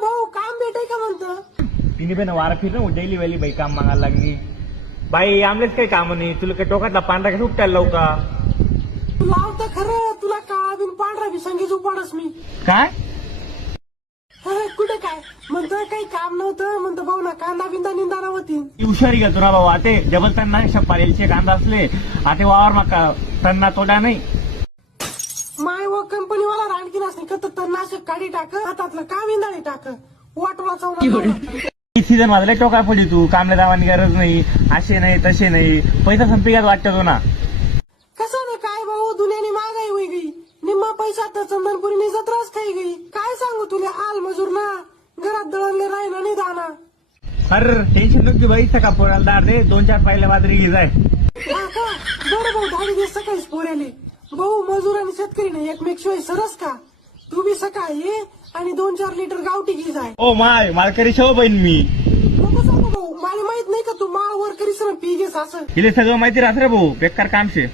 भाऊ काम भेटे का म्हणतं? तिने पण वारा फिरणं डेली वेली बाई काम मागायला लागली. बाई आमलेच काही काम नाही, तुला काही टोकातला पांढरा का सुट्ट्याला लावू का? तू लावतं खरं, तुला काळा बिन पांढरा बी संगीत उपाडस मी. काय कुठे काय म्हणतं, काही काम नव्हतं म्हणतं भाऊ ना, कांदा बिंदा निंदाना होती. हुशारी घ्या तुला भाऊ. आते जबल त्यांना शप्पारेलचे कांदा असले आते वावर माका त्यांना तोडा नाही. माय व कंपनीवाला रानकी नसणे का तर नाशक काढी टाक, हातातलं का विंदाळी टाक, वाटोळा चावला. सीझन वाजले टोका पडी तू, कामल्या दावानी गरज नाही, असे नाही तसे नाही, पैसा संपिकात वाटतो ना. कसं ना काय भाऊ, दुनियानी महागाई होई गई, निम्मा पैसा तर चंदनपुरीने जत्राच खाई गई. काय सांगू तुला, हाल मजूर ना, घरात दळणले राहिना नाही दाना. अरे टेन्शन नको बाई, सका पोराला दार दे, 2-4 पाहिल्या बाजरी घे जाय. बरं भाऊ, धाडी दिवस सकाळीच पोऱ्याले. भाऊ मजूर आणि शेतकरी नाही एकमेक शिवाय सरस का, तू बी सकाळी ये आणि 2-4 लिटर गावठी घे जाय. ओ माय मालकरी शो बहीण मी. नको सांगू भाऊ, मला माहित नाही का तू माळ वर करीस ना पी घेस असं. हिला सगळं माहिती राहत रे भाऊ, बेकार काम शे.